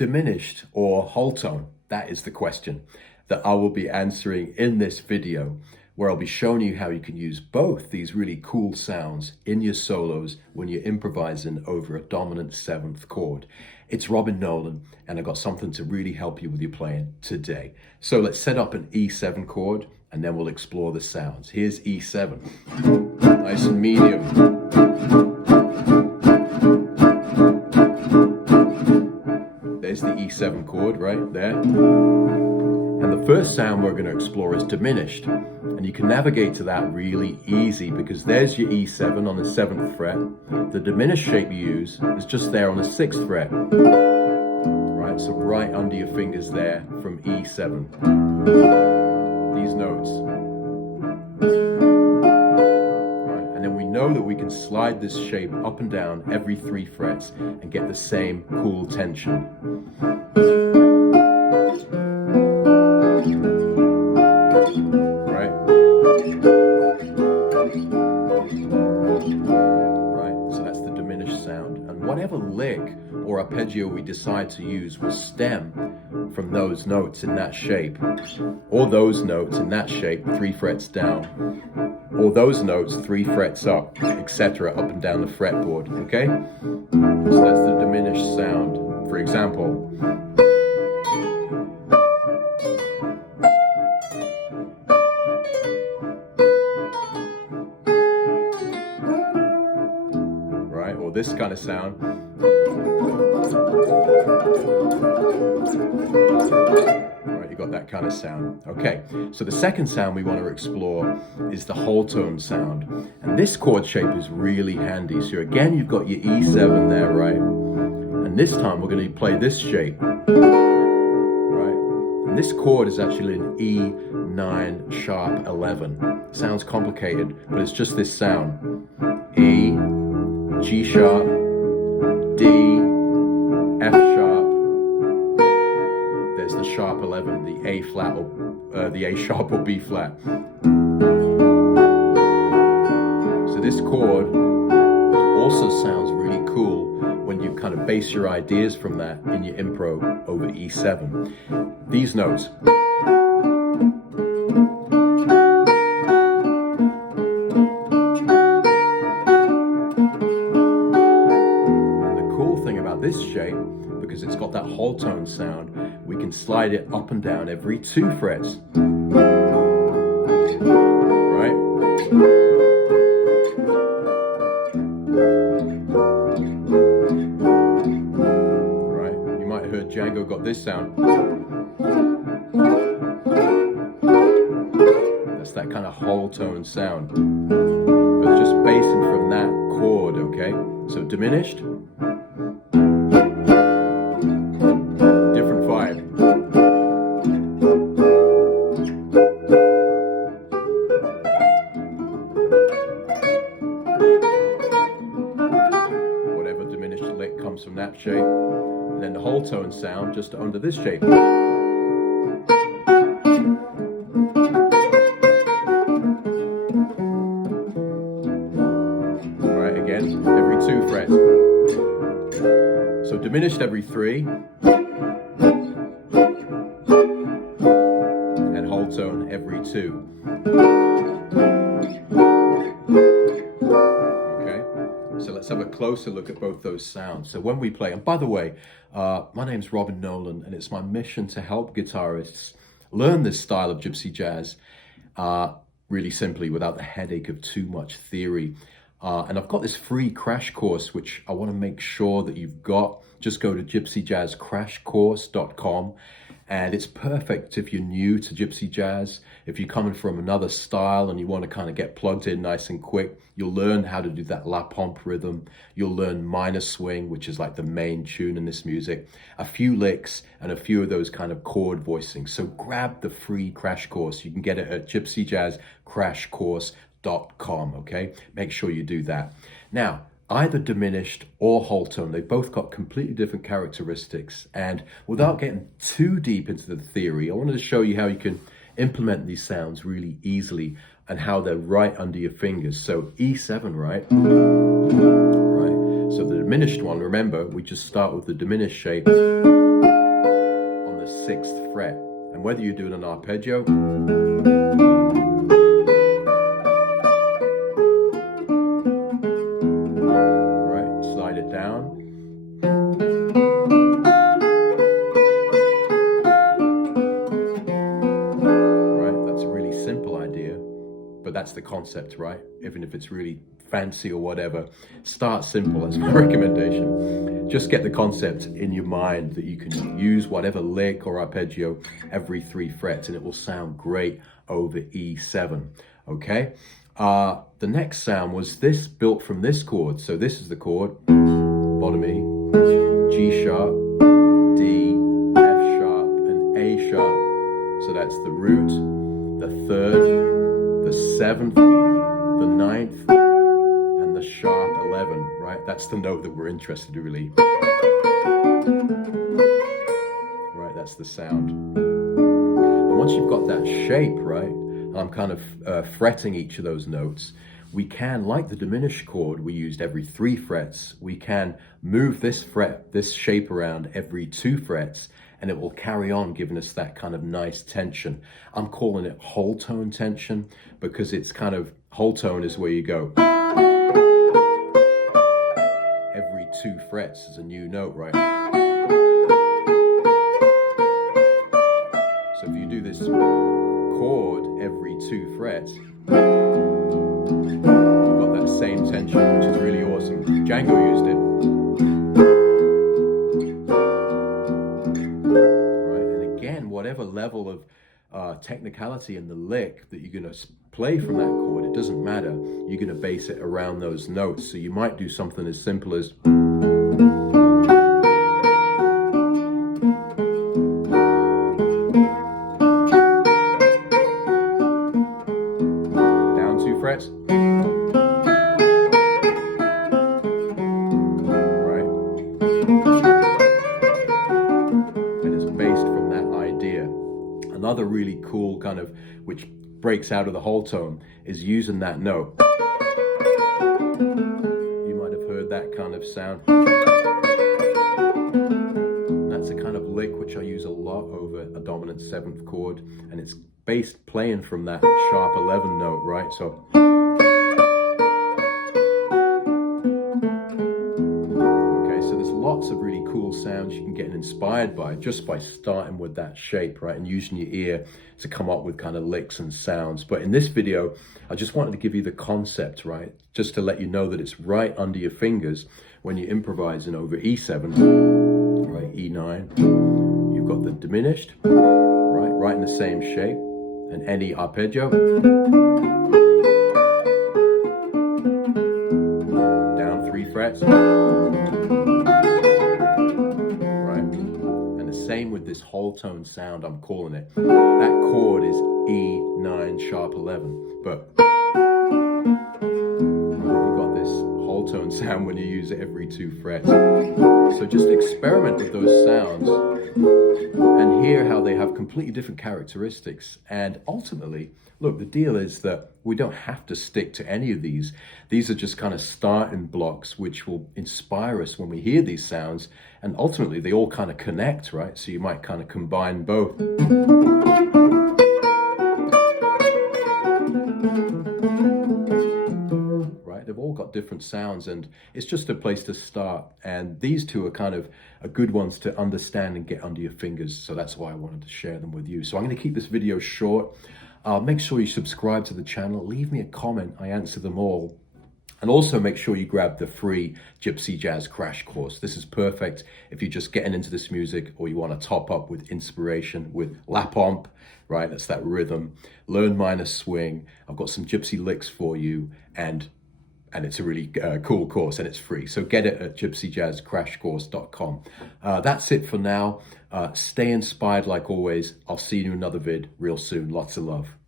diminished or whole tone? That is the question that I will be answering in this video, where I'll be showing you how you can use both these really cool sounds in your solos when you're improvising over a dominant 7th chord. It's Nolan, and I've got something to really help you with your playing today. So let's set up an E7 chord, and then we'll explore the sounds. Here's E7, nice and medium. There's the E7 chord right there. And the first sound we're going to explore is diminished. And you can navigate to that really easy because there's your E7 on the 7th fret. The diminished shape you use is just there on the 6th fret. Right, so right under your fingers there from E7. These notes. Right, and then we know that we can slide this shape up and down every 3 frets and get the same cool tension. Whatever lick or arpeggio we decide to use will stem from those notes in that shape, or those notes in that shape 3 frets down, or those notes 3 frets up, etc. up and down the fretboard, okay? So that's the diminished sound. For example, or this kind of sound. Right, you got that kind of sound. Okay, so the second sound we want to explore is the whole tone sound. And this chord shape is really handy. So again, you've got your E7 there, right? And this time we're going to play this shape. Right? And this chord is actually an E9 sharp 11. Sounds complicated, but it's just this sound. E, G sharp, D, F sharp. There's the sharp 11, the A flat or the A sharp or B flat. So this chord also sounds really cool when you kind of base your ideas from that in your impro over E7. These notes. This shape, because it's got that whole tone sound, we can slide it up and down every 2 frets. Right? Right? You might have heard Django got this sound. That's that kind of whole tone sound. But just basing from that chord, okay? So diminished. Comes from that shape, and then the whole tone sound just under this shape. Alright, again, every 2 frets. So diminished every 3, and whole tone every 2. So let's have a closer look at both those sounds. So when we play, and by the way, my name's Nolan, and it's my mission to help guitarists learn this style of gypsy jazz really simply without the headache of too much theory. And I've got this free crash course, which I want to make sure that you've got. Just go to gypsyjazzcrashcourse.com. And it's perfect if you're new to gypsy jazz. If you're coming from another style and you want to kind of get plugged in nice and quick, you'll learn how to do that La Pompe rhythm. You'll learn minor swing, which is like the main tune in this music, a few licks, and a few of those kind of chord voicings. So grab the free crash course. You can get it at gypsyjazzcrashcourse.com, okay? Make sure you do that. Now, either diminished or whole tone. They've both got completely different characteristics. And without getting too deep into the theory, I wanted to show you how you can implement these sounds really easily and how they're right under your fingers. So E7, right? Right. So the diminished one, remember, we just start with the diminished shape. 6th fret. And whether you do an arpeggio, right, slide it down. Right, that's a really simple idea, but that's the concept, right? Even if it's really fancy or whatever, start simple. That's my recommendation. Just get the concept in your mind that you can use whatever lick or arpeggio every 3 frets and it will sound great over E7, okay? The next sound was this, built from this chord. So this is the chord, bottom E, G sharp, D, F sharp, and A sharp. So that's the root, the 3rd, the 7th, the 9th, and the sharp 11, right? That's the note that we're interested in, really. Right, that's the sound. And once you've got that shape, right, I'm kind of fretting each of those notes, we can, like the diminished chord we used every 3 frets, we can move this shape around every 2 frets, and it will carry on giving us that kind of nice tension. I'm calling it whole tone tension because it's kind of, whole tone is where you go every 2 frets is a new note, right? So if you do this chord every 2 frets, you've got that same tension, which is really awesome. Django used it. Right, and again, whatever level of technicality in the lick that you're going to play from that chord, it doesn't matter. You're going to base it around those notes. So you might do something as simple as down 2 frets. Right? And it's based from that idea. Another really cool kind of, which breaks out of the whole tone, is using that note. You might have heard that kind of sound. And that's a kind of lick which I use a lot over a dominant 7th chord, and it's based playing from that sharp 11 note, right? So lots of really cool sounds you can get inspired by just by starting with that shape, right? And using your ear to come up with kind of licks and sounds. But in this video, I just wanted to give you the concept, right? Just to let you know that it's right under your fingers when you're improvising over E7, right? E9, you've got the diminished, right in the same shape, and any arpeggio, down 3 frets, same with this whole tone sound, I'm calling it. That chord is E9 sharp 11, but you've got this whole tone sound when you use it every 2 frets. So just experiment with those sounds and hear how they have completely different characteristics. And ultimately, look, the deal is that we don't have to stick to any of these. These are just kind of starting blocks which will inspire us when we hear these sounds. And ultimately, they all kind of connect, right? So you might kind of combine both. Right? They've all got different sounds, and it's just a place to start. And these two are kind of good ones to understand and get under your fingers. So that's why I wanted to share them with you. So I'm going to keep this video short. Make sure you subscribe to the channel, leave me a comment, I answer them all. And also make sure you grab the free Gypsy Jazz Crash-Course. This is perfect if you're just getting into this music or you want to top up with inspiration with lap omp, right? That's that rhythm. Learn minor swing. I've got some gypsy licks for you, and it's a really cool course, and it's free. So get it at gypsyjazzcrashcourse.com. That's it for now. Stay inspired like always. I'll see you in another vid real soon. Lots of love.